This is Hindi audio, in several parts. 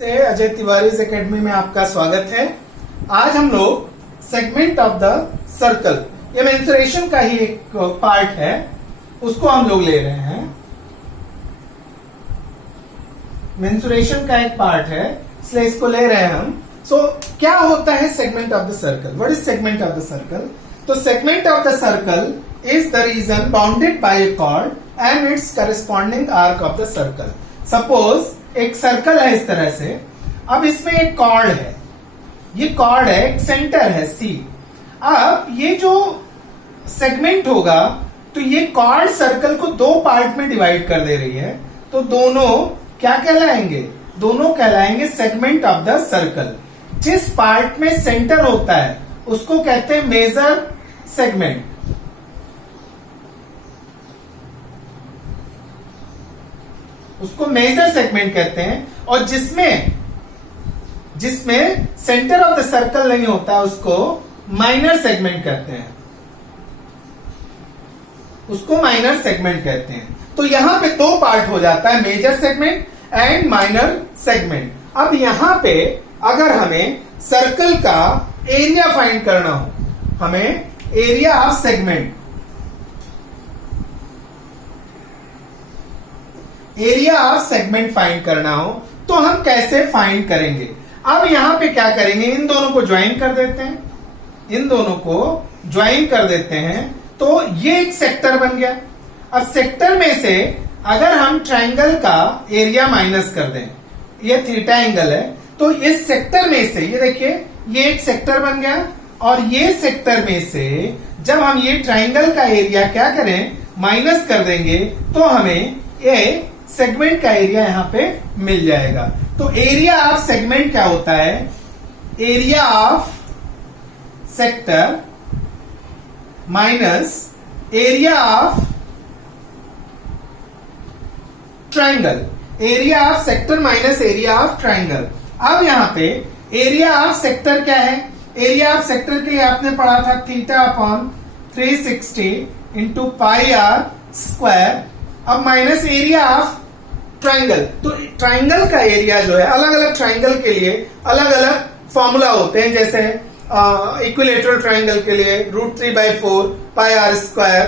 से अजय तिवारी एकेडमी में आपका स्वागत है। आज हम लोग सेगमेंट ऑफ द सर्कल, ये मेंसुरेशन का ही एक पार्ट है, उसको हम लोग ले रहे हैं। मेंसुरेशन का एक पार्ट है, इसलिए इसको ले रहे हैं हम। क्या होता है segment of the circle? What is segment of the circle? तो segment of the circle is the region bounded by a chord and its corresponding arc of the circle. Suppose एक सर्कल है इस तरह से, अब इसमें एक कॉर्ड है, ये कॉर्ड है, एक सेंटर है सी। अब ये जो सेगमेंट होगा तो ये कॉर्ड सर्कल को दो पार्ट में डिवाइड कर दे रही है, तो दोनों क्या कहलाएंगे? दोनों कहलाएंगे सेगमेंट ऑफ द सर्कल। जिस पार्ट में सेंटर होता है उसको कहते हैं मेजर सेगमेंट, उसको मेजर सेगमेंट कहते हैं। और जिसमें सेंटर ऑफ द सर्कल नहीं होता उसको माइनर सेगमेंट कहते हैं, उसको माइनर सेगमेंट कहते हैं। तो यहां पे दो पार्ट हो जाता है, major segment and minor segment. अब यहां पे अगर हमें सर्कल का एरिया फाइंड करना हो, हमें area of segment, area of segment find करना हो तो हम कैसे फाइंड करेंगे? अब यहां पे क्या करेंगे, इन दोनों को ज्वाइन कर देते हैं, इन दोनों को ज्वाइन कर देते हैं, तो ये एक सेक्टर बन गया। अब सेक्टर में से अगर हम ट्रायंगल का एरिया माइनस कर दें, ये थीटा एंगल है, तो इस सेक्टर में से ये देखिए ये एक सेक्टर बन गया, और ये सेक्टर में से जब हम ये ट्रायंगल का एरिया क्या करें, माइनस कर देंगे, तो हमें ये सेगमेंट का एरिया यहां पे मिल जाएगा। तो एरिया ऑफ सेगमेंट क्या होता है? Area of sector minus area of triangle, area of sector minus area of triangle. अब यहां पे एरिया ऑफ सेक्टर क्या है? एरिया ऑफ सेक्टर के लिए आपने पढ़ा था theta upon 360 into pi are square. अब माइनस एरिया ऑफ ट्रायंगल, तो ट्रायंगल का एरिया जो है, अलग अलग ट्रायंगल के लिए अलग अलग फॉर्मूला होते हैं। जैसे इक्विलेटरल ट्रायंगल के लिए √3/4 pi are square,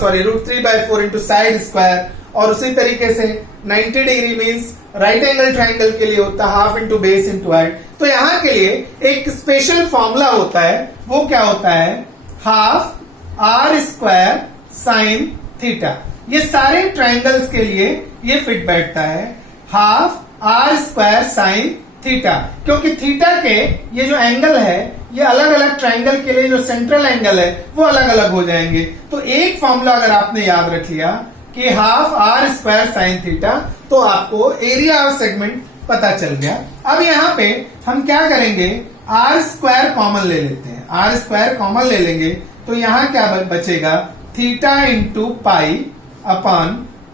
sorry √3/4 into side square. और उसी तरीके से 90 degree means right angle triangle के लिए होता है half into base into height. तो यहां के लिए एक स्पेशल फॉर्मूला होता है, वो क्या होता है? Half R square sine theta. ये सारे ट्रायंगल्स के लिए ये फिट बैठता है, half R square sine theta, क्योंकि थीटा के ये जो एंगल है ये अलग अलग ट्रायंगल के लिए जो सेंट्रल एंगल है वो अलग अलग हो जाएंगे। तो एक फॉर्मूला अगर आपने याद रख लिया कि half R square sine theta, तो आपको एरिया ऑफ सेगमेंट पता चल गया। अब यहां पे हम क्या करेंगे, आर स्क्वायर कॉमन ले लेते हैं, आर स्क्वायर कॉमन ले लेंगे, तो यहां क्या बचेगा? Theta into pi upon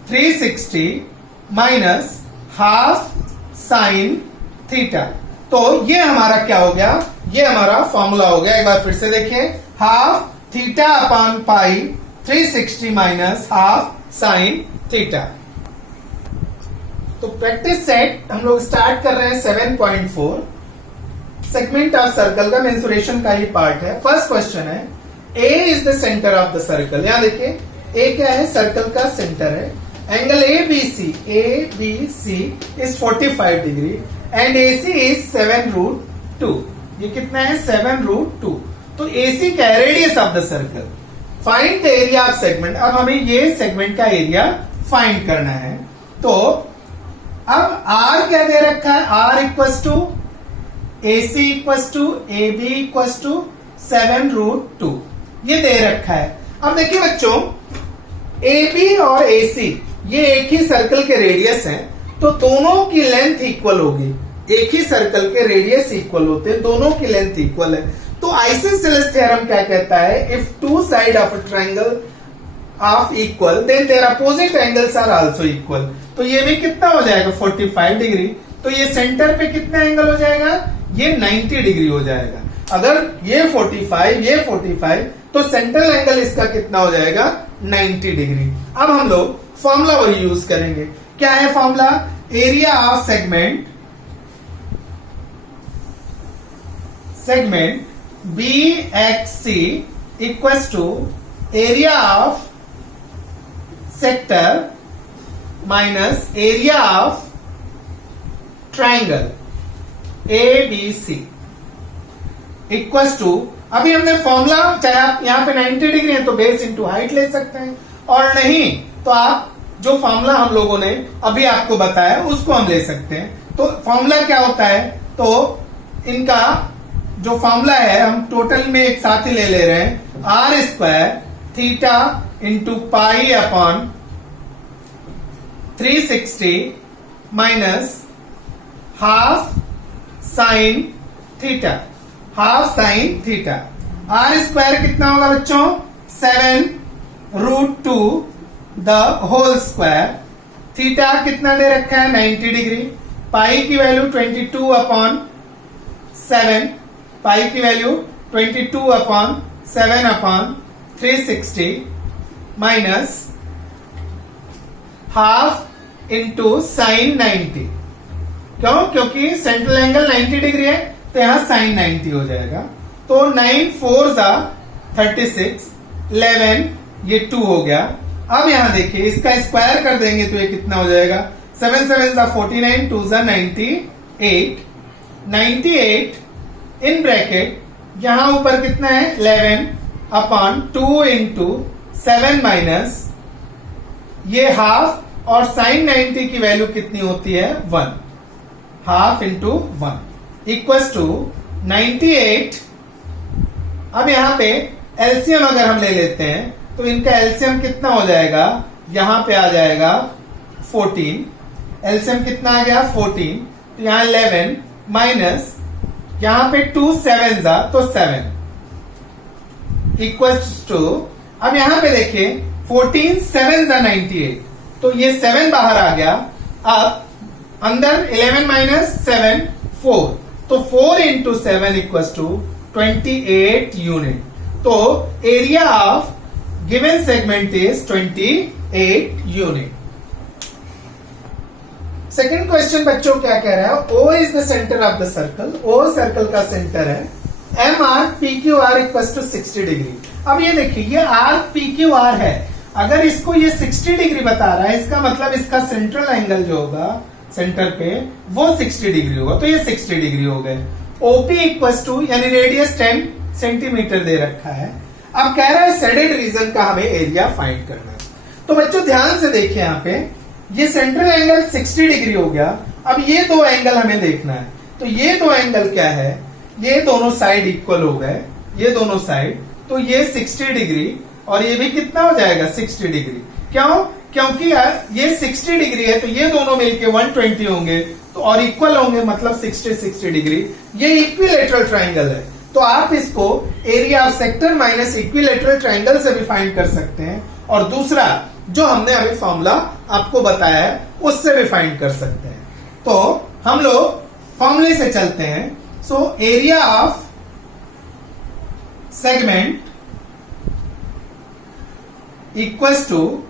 360 minus half sine theta. तो ये हमारा क्या हो गया? ये हमारा फॉर्मूला हो गया। एक बार फिर से देखिए, half theta upon pi 360 minus half sine theta. तो प्रैक्टिस सेट हम लोग स्टार्ट कर रहे हैं 7.4, सेगमेंट ऑफ सर्कल का मेंसुरेशन का ही पार्ट है। फर्स्ट क्वेश्चन है, A is the centre of the circle. यहां देखिए ए क्या है? सर्कल का सेंटर है। Angle ABC is 45 degree and AC is 7√2। ये कितना है? 7√2। तो AC क्या है? Radius of the circle. Find the area of segment. अब हमें ये सेगमेंट का एरिया फाइंड करना है। तो अब R क्या दे रखा है? R equals to AC equals to AB equals to 7√2, ये दे रखा है। अब देखिए बच्चों, AB और AC ये एक ही सर्कल के रेडियस हैं, तो दोनों की लेंथ इक्वल होगी। एक ही सर्कल के रेडियस इक्वल होते हैं, दोनों की लेंथ इक्वल है। तो आइसोसेलेस थ्योरम क्या कहता है? If two side of a triangle of equal then their opposite angles are also equal. तो ये भी कितना हो जाएगा? 45 डिग्री। तो ये सेंटर पे कितना एंगल हो जाएगा? ये 90 डिग्री हो जाएगा। अगर ये 45 ये 45, तो सेंट्रल एंगल इसका कितना हो जाएगा? 90 डिग्री। अब हम लोग फॉर्मूला वही यूज करेंगे। क्या है formula? Area of segment segment B X C equals to area of sector minus area of triangle A B C equals to, अभी हमने फॉर्मूला, चाहे आप यहां पे 90 डिग्री है तो बेस इंटू हाइट ले सकते हैं, और नहीं तो आप जो फॉर्मूला हम लोगों ने अभी आपको बताया उसको हम ले सकते हैं। तो फॉर्मूला क्या होता है, तो इनका जो फॉर्मूला है हम टोटल में एक साथ ही ले रहे हैं, R square theta into pi upon 360 minus half sine theta, half sine theta. R square कितना होगा बच्चों, 7√2 द होल स्क्वायर। थीटा कितना दे रखा है, 90 डिग्री। पाई की वैल्यू 22 अपॉन 7, पाई की value 22 upon 7 upon 360 minus half into sine 90। क्यों, क्योंकि सेंट्रल एंगल 90 डिग्री है तो यहां साइन 90 हो जाएगा। तो 9 4 36, 11 ये 2 हो गया। अब यहां देखिए इसका स्क्वायर कर देंगे तो ये कितना हो जाएगा, 7 7 49, 2 98, 98 इन ब्रैकेट यहां ऊपर कितना है 11 अपॉन 2 इंटू 7 माइनस ये हाफ, और साइन 90 की वैल्यू कितनी होती है 1, हाफ इंटू 1 इक्वल्स टू 98। अब यहां पे एलसीएम अगर हम ले लेते हैं तो इनका एलसीएम कितना हो जाएगा, यहां पे आ जाएगा 14, एलसीएम कितना आ गया 14, तो यहां 11 माइनस यहां पे 2 7 तो 7 इक्वल्स टू, अब यहां पे देखिए 14 7 98, तो ये 7 बाहर आ गया। अब अंदर 11 माइनस 7 4, तो 4 इंटू 7 इक्वल्स टू 28 यूनिट। तो area of given segment is 28 unit. Second question बच्चों क्या कह रहा है, O is the centre of the circle, O circle का सेंटर है, M R P Q R equals to 60 degree. अब ये देखिए ये आर पी क्यू आर है, अगर इसको ये 60 डिग्री बता रहा है इसका मतलब इसका सेंट्रल एंगल जो होगा सेंटर पे वो 60 डिग्री होगा, तो ये 60 डिग्री हो गए। ओपी इक्वल्स टू यानी रेडियस 10 सेंटीमीटर दे रखा है। अब कह रहा है शेडेड रीजन का हमें एरिया फाइंड करना है। तो बच्चों ध्यान से देखिए यहाँ पे ये सेंट्रल एंगल 60 डिग्री हो गया। अब ये दो एंगल हमें देखना है, तो ये दो एंगल क्या है, ये दोनों साइड इक्वल हो गए, ये दोनों साइड, तो ये 60 डिग्री और ये भी कितना हो जाएगा 60 डिग्री। क्यों, क्योंकि यार ये 60 डिग्री है तो ये दोनों मिलके 120 होंगे, तो और इक्वल होंगे मतलब 60 डिग्री। ये इक्विलेटरल ट्राइंगल है, तो आप इसको area of sector minus equilateral triangle से भी फाइंड कर सकते हैं, और दूसरा जो हमने अभी फॉर्मूला आपको बताया है उससे भी फाइंड कर सकते हैं। तो हम लोग फॉर्मूले से चलते हैं। So area of segment equals to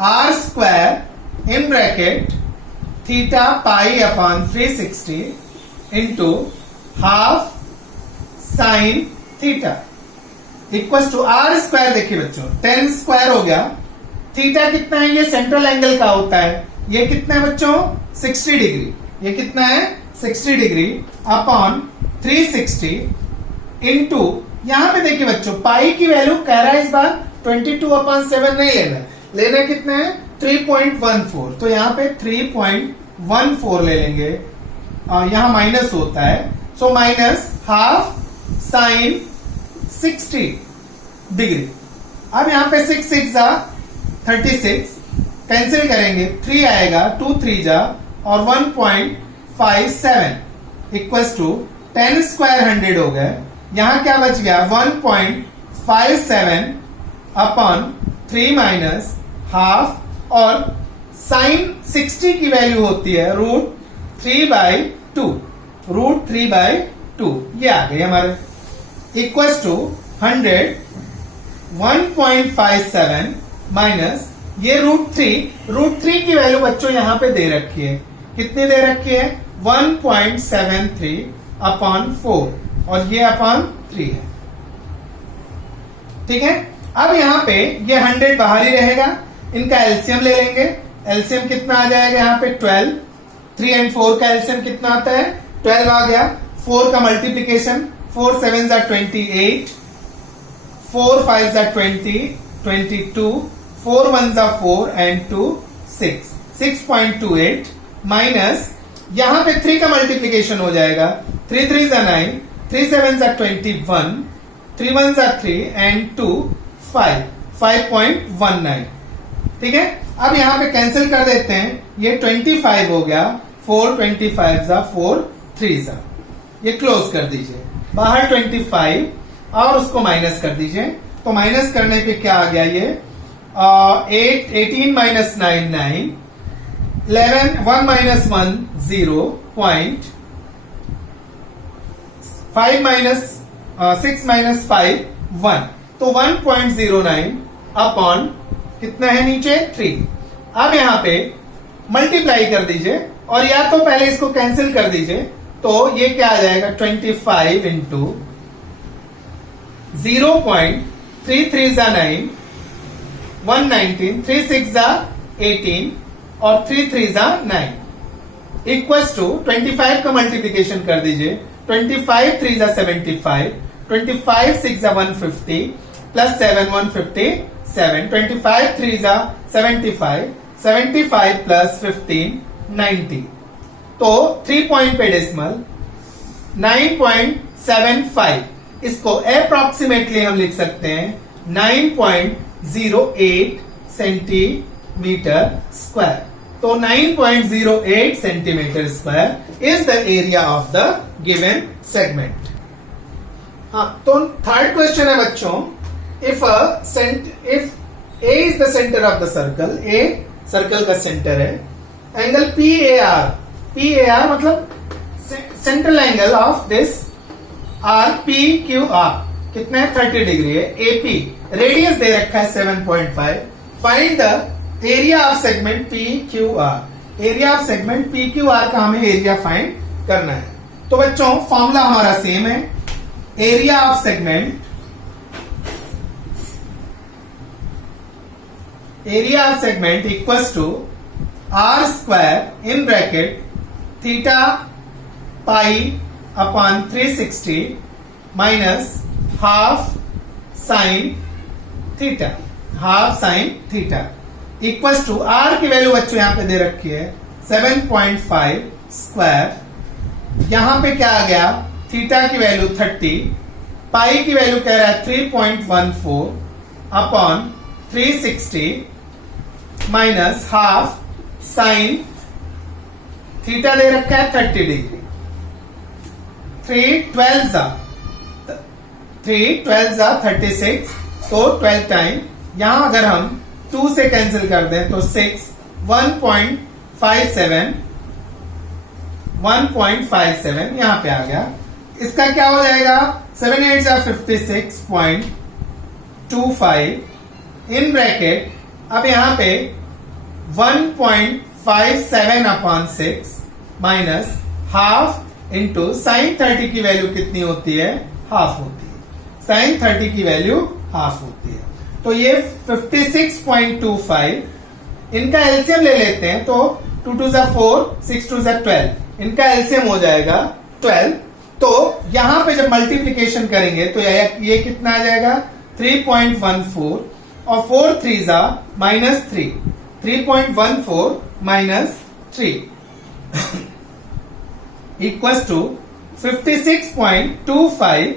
R square in bracket theta pi upon 360 into half sine theta equals to R square. देखिए बच्चों 10 स्क्वायर हो गया, थीटा कितना है, ये सेंट्रल एंगल का होता है, ये कितना है बच्चों 60 डिग्री, ये कितना है 60 डिग्री अपॉन 360 इंटू यहां पे देखिए बच्चों पाई की वैल्यू कह रहा है इस बार 22/7 नहीं लेना, लेना कितना है 3.14, तो यहां पे 3.14 ले लेंगे, यहां माइनस होता है, so minus half sign 60 degree. अब यहां पे 6 6 जा 36 कैंसिल करेंगे, 3 आएगा, 2 3 जा और 1.57 इक्वल्स टू 10 स्क्वायर 100 हो गए। यहां क्या बच गया 1.57 अपॉन 3 माइनस हाफ, और साइन 60 की वैल्यू होती है √3/2, √3/2 ये आ गई हमारे, इक्वल्स टू 100 1.57 माइनस ये √3 की वैल्यू बच्चों यहां पे दे रखी है, कितनी दे रखी है 1.73 अपॉन 4, और ये अपॉन 3 है। ठीक है, अब यहां पे ये 100 बाहर ही रहेगा, इनका एलसीएम ले लेंगे। एलसीएम कितना आ जाएगा यहाँ पे 12, 3 और 4 का एलसीएम कितना आता है 12 आ गया। 4 का मल्टीप्लीकेशन 4 7 जा 28, 4 5 जा 20, 22, 4 1 जा 4 एंड 2 6, 6.28 माइनस यहां पे 3 का मल्टीप्लीकेशन हो जाएगा 3 3 जा 9, 3 7 जा 21, 3 1 जा 3 एंड 2 5, 5.19। ठीक है, अब यहां पे कैंसिल कर देते हैं, ये 25 हो गया, 4 25 जा 4 3 जा, ये क्लोज कर दीजिए। बाहर 25 और उसको माइनस कर दीजिए, तो माइनस करने पे क्या आ गया ये 8 18 माइनस 9 9, 11 1 माइनस 1 0, 5 माइनस 6 माइनस 5 1, तो 1.09 अपॉन कितना है नीचे 3। अब यहां पे मल्टीप्लाई कर दीजिए और या तो पहले इसको कैंसिल कर दीजिए, तो ये क्या आ जाएगा 25 इंटू 0.33 जा 9, 119, 3 6 जा 18 और 3 3 जा 9 इक्वल्स टू 25 का मल्टीप्लीकेशन कर दीजिए, 25 3 जा 75, 25 6 जा 150 प्लस 7 157, 25 3 जा 75, 75 प्लस 15 90, तो 3 पॉइंट पे डेसिमल 9.75, इसको अप्रॉक्सीमेटली हम लिख सकते हैं 9.08 सेंटीमीटर स्क्वायर। तो 9.08 centimetre square is the area of the given segment. हाँ, तो थर्ड क्वेश्चन है बच्चों, if A is the center of the circle, A circle का सेंटर है, एंगल PAR मतलब central angle of this R PQR कितना है 30 डिग्री है। AP रेडियस दे रखा है 7.5, find the area of segment PQR। Area of segment PQR का हमें एरिया फाइंड करना है। तो बच्चों फॉर्मूला हमारा सेम है, area of segment equals to R square in bracket theta pi upon 360 minus half sine theta equals to R की वैल्यू बच्चों यहां पे दे रखी है 7.5 स्क्वायर, यहां पे क्या आ गया थीटा की वैल्यू 30, पाई की वैल्यू कह रहा है 3.14 upon 360 minus half sine theta दे रखा है 30 डिग्री, 3 12 जा 36, तो 12 टाइम यहां अगर हम 2 से कैंसिल कर दें तो 6, 1.57 यहां पे आ गया। इसका क्या हो जाएगा 7 8 जा 56.25 इन ब्रैकेट, अब यहां पे 1.57 upon 6 minus half into sine 30 की वैल्यू कितनी होती है हाफ होती है, साइन 30 की वैल्यू हाफ होती है, तो ये 56.25, इनका एलसीएम ले लेते हैं, तो 2 2 जा 4, 6 2 जा 12, इनका एलसीएम हो जाएगा 12। तो यहां पे जब मल्टीप्लीकेशन करेंगे तो ये कितना आ जाएगा 3.14 और 4 3 जा माइनस 3, 3.14 माइनस 3 इक्वल्स टू 56.25,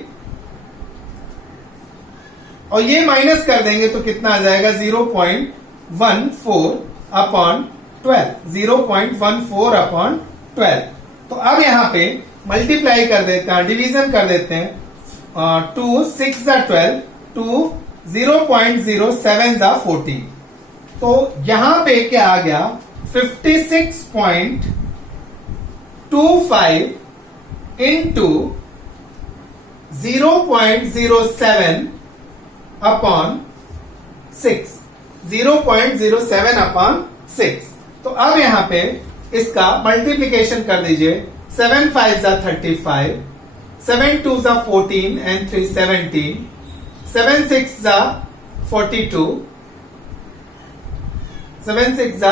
और ये माइनस कर देंगे तो कितना आ जाएगा 0.14 अपॉन 12, 0.14 अपॉन 12। तो अब यहां पे मल्टीप्लाई कर देते हैं, डिवीजन कर देते हैं, 2 6 जा 12, 2 0.07 जा 14, तो यहां पे क्या आ गया 56.25 इंटू 0.07 अपॉन 6, 0.07 अपॉन 6। तो अब यहां पे इसका मल्टीप्लीकेशन कर दीजिए, 7 5 जा 35, 7 2s are 14 and 3 17. 7 6s are 42. 7 6s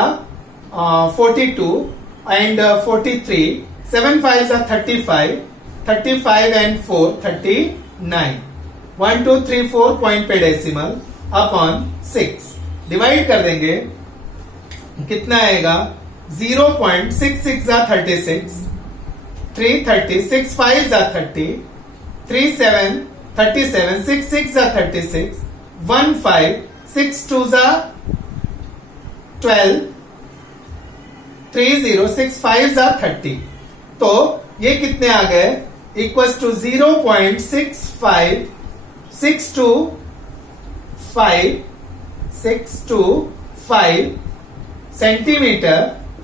are 42 and 43. 7 5s are 35. 35 and 4 39. 1 2 3 4 point पे डेसिमल अपॉन 6 डिवाइड कर देंगे, कितना आएगा 0.66 जा 36, 3 30, 6 5 जा 30, 3 7 37, 6 6 जा 36, 1 5, 6 2 जा 12, 3 0, 6 5 जा 30. तो ये कितने आ गए, equals to 0.625 centimetre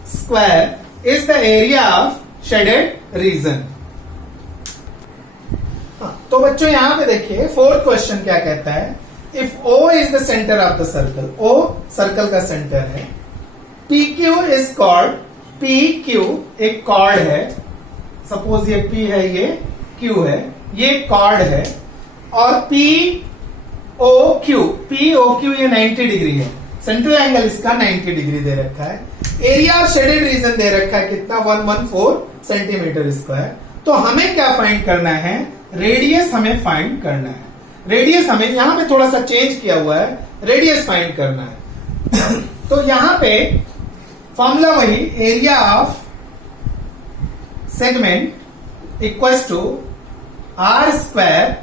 square is the area of shaded region. तो बच्चों यहां पे देखिए फोर्थ क्वेश्चन क्या कहता है, if O is the centre of the circle, O circle का सेंटर है, PQ इज कॉर्ड, PQ एक कॉर्ड है, सपोज ये P है, ये Q है, ये कॉर्ड है, और POQ ये 90 डिग्री है, सेंट्रल एंगल इसका 90 डिग्री दे रखा है, एरिया ऑफ शेडेड रीजन दे रखा है कितना 114 सेंटीमीटर स्क्वायर. तो हमें क्या फाइंड करना है, रेडियस हमें फाइंड करना है. रेडियस हमें यहां पे थोड़ा सा चेंज किया हुआ है, रेडियस फाइंड करना है. तो यहां पे फॉर्मूला वही, area of segment equals to R square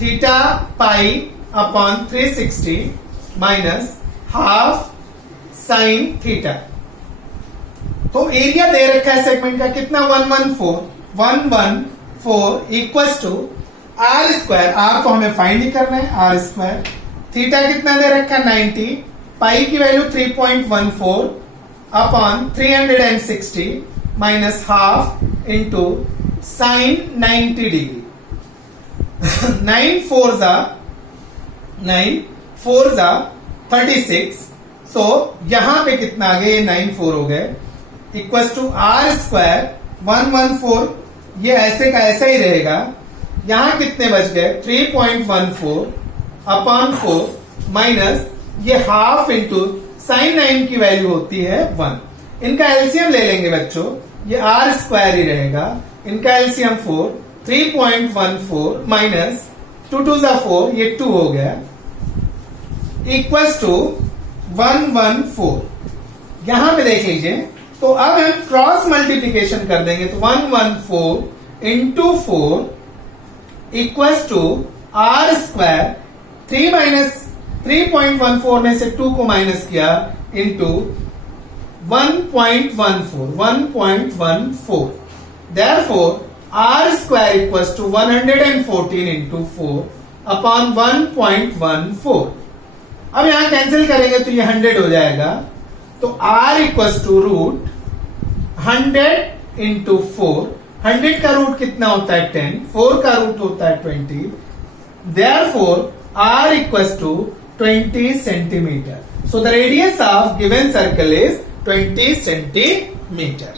theta pi upon 360 minus half sine theta. तो एरिया दे रखा है सेगमेंट का कितना 114 equals to R square, R तो हमें फाइंड ही करना है, आर स्क्वायर, थीटा कितना दे रखा है 90, पाई की value 3.14 upon 360 minus half into sine 90 degree. 9 4 जा 36. सो यहां पे कितना आ गया, ये 9 4 हो गए, इक्वल्स टू आर स्क्वायर 114, ये ऐसे का ऐसा ही रहेगा. यहां कितने बच गए 3.14 अपॉन 4 माइनस ये हाफ इंटू साइन 9 की वैल्यू होती है 1. इनका एलसीएम ले लेंगे बच्चों, ये आर स्क्वायर ही रहेगा, इनका एलसीएम 4, 3.14 माइनस 2 2 जा 4, ये 2 हो गया, इक्वल्स टू 114. यहां पे देख लीजिए, तो अब हम क्रॉस मल्टीप्लीकेशन कर देंगे, तो 114 into 4 equals to R square 3.14 में से 2 को माइनस किया into 1.14. Therefore R square equals to 114 into 4 upon 1.14. अब यहां कैंसिल करेंगे तो ये 100 हो जाएगा, तो R equals to root 100 into 4. 100 का रूट कितना होता है 10, 4 का रूट होता है 20. Therefore R equals to 20 centimetre. So the radius of given circle is 20 centimetre.